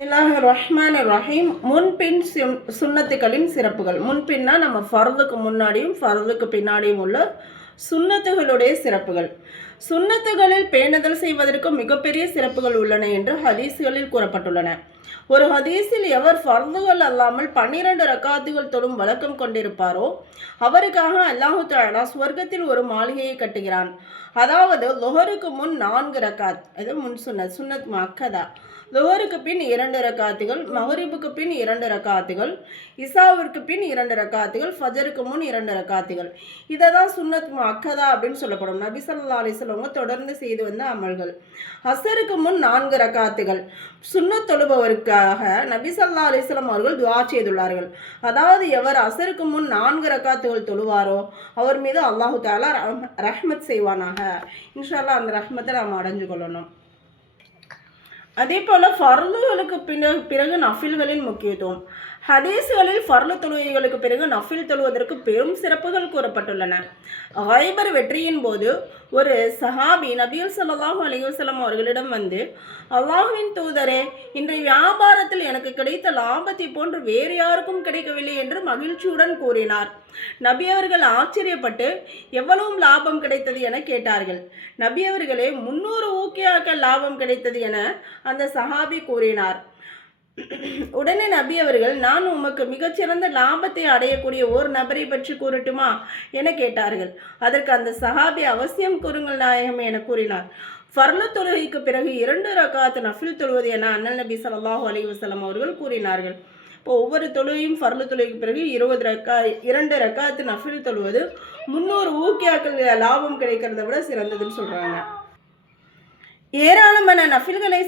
ரஹீம். முன்பின் சுன்னத்துகளின் சிறப்புகள். முன்பின்னா நம்ம ஃபர்துக்கு முன்னாடியும் ஃபர்துக்கு பின்னாடியும் உள்ள சுன்னத்துகளுடைய சிறப்புகள். சுன்னத்துகளில் பேணுதல் செய்வதற்கு மிகப்பெரிய சிறப்புகள் உள்ளன என்று ஹதீஸ்களில் கூறப்பட்டுள்ளன. ஒரு ஹதீஸில் எவர் ஃபர்துகள் அல்லாமல் 12 ரக்காத்துகள் தொழும் வழக்கம் கொண்டிருப்பாரோ அவருக்காக அல்லாஹு தஆலா சுவர்க்கத்தில் ஒரு மாளிகையை கட்டுகிறான். அதாவது லுஹருக்கு முன் 4 ரக்காத், இது முன் சுன்னத் மக்கதா. லுஹருக்கு பின் 2 ரக்காத்துகள், மகரிபுக்கு பின் 2 ரக்காத்துகள், இசாவிற்கு பின் 2 ரக்காத்துகள், ஃபஜருக்கு முன் 2 ரக்காத்துகள். இதை தான் சுன்னத் மக்கதா அப்படின்னு சொல்லப்படும். நபி ஸல்லல்லாஹு அலைஹி வஸல்லம் தொடர்ந்து செய்து வந்த அமல்கள். அசருக்கு முன் 4 ரக்காத்துகள். சுன்னத் தொழுபவருக்காக நபி ஸல்லல்லாஹு அலைஹி வஸல்லம் அவர்கள் துஆ செய்துள்ளார்கள். அதாவது எவர் அசருக்கு முன் 4 ரக்காத்துகள் தொழுவாரோ அவர் மீது அல்லாஹு தஆலா ரஹ்மத் செய்வானாக. இன்ஷா அல்லாஹ் அந்த ரஹ்மத்தை நாம் அடைஞ்சு கொள்ளணும். அதே போல் ஃபர்லுகளுக்கு பிறகு நஃபில்களின் முக்கியத்துவம். ஹதீஸ்களில் ஃபர்லு தொழுகைகளுக்கு பிறகு நஃபில் தொழுவதற்கு பெரும் சிறப்புகள் கூறப்பட்டுள்ளன. ஹைபர் வெற்றியின் போது ஒரு சஹாபி நபிகள் ஸல்லல்லாஹு அலைஹி வஸல்லம் அவர்களிடம் வந்து, அல்லாஹ்வின் தூதரே, இன்றைய வியாபாரத்தில் எனக்கு கிடைத்த லாபத்தை போன்று வேறு யாருக்கும் கிடைக்கவில்லை என்று மகிழ்ச்சியுடன் கூறினார். நபி அவர்கள் ஆச்சரியப்பட்டு எவ்வளவு லாபம் கிடைத்தது என கேட்டார்கள். நபி அவர்களே 300 ஊக்கியாக்கள் லாபம் கிடைத்தது என அந்த சஹாபி கூறினார். உடனே நபி அவர்கள், நான் உமக்கு மிகச்சிறந்த லாபத்தை அடையக்கூடிய ஒரு நபரை பற்றி கூறட்டுமா என கேட்டார்கள். அதற்கு அந்த சஹாபி, அவசியம் கூறுங்கள் நாயகம் என கூறினார். ஃபர்லு தொழுகைக்கு பிறகு 2 ரக்காத் நஃபில் தொழுவது என அண்ணல் நபி ஸல்லல்லாஹு அலைஹி வஸல்லம் அவர்கள் கூறினார்கள். இப்போ ஒவ்வொரு தொழுகையும் ஃபர்லு தொழுகைக்கு பிறகு 2 ரக்காத் நஃபில் தொழுவது 300 ஊக்கியாக்கள் லாபம் கிடைக்கிறத விட சிறந்ததுன்னு சொல்கிறாங்க. ஏராளமான நஃபில்களை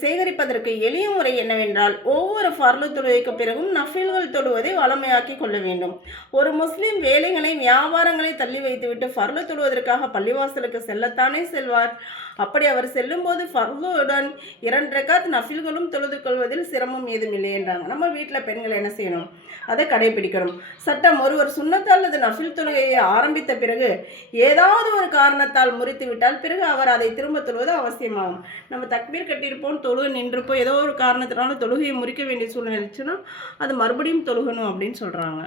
சேகரிப்பதற்கு எளிய முறை என்னவென்றால், ஒவ்வொரு ஃபர்லு தொழுகைக்கு பிறகும் நஃபில்கள் தொழுவதை வளமையாக்கி கொள்ள வேண்டும். ஒரு முஸ்லீம் வேலைகளை வியாபாரங்களை தள்ளி வைத்துவிட்டு ஃபர்லு தொழுவதற்காக பள்ளிவாசலுக்கு செல்லத்தானே செல்வார். அப்படி அவர் செல்லும்போது ஃபர்லுடன் 2 ரக்காத் நஃபில்களும் தொழுது கொள்வதில் சிரமம் ஏதும் இல்லை என்றாங்க. நம்ம வீட்டில் பெண்கள் என்ன செய்யணும்? அதை கடைபிடிக்கணும். சட்டம், ஒருவர் சுன்னத் அல்லது நஃபில் தொழுகையை ஆரம்பித்த பிறகு ஏதாவது ஒரு காரணத்தால் முறித்து விட்டால் பிறகு அவர் அதை திரும்ப தொழுவது அவசியமாகும். நம்ம தக்பீர் கட்டியிருப்போம், தொழுகை நின்றுப்போம், ஏதோ ஒரு காரணத்தினால தொழுகையை முறிக்க வேண்டிய சூழ்நிலை இருந்துச்சுன்னா அது மறுபடியும் தொழுகணும் அப்படின்னு சொல்கிறாங்க.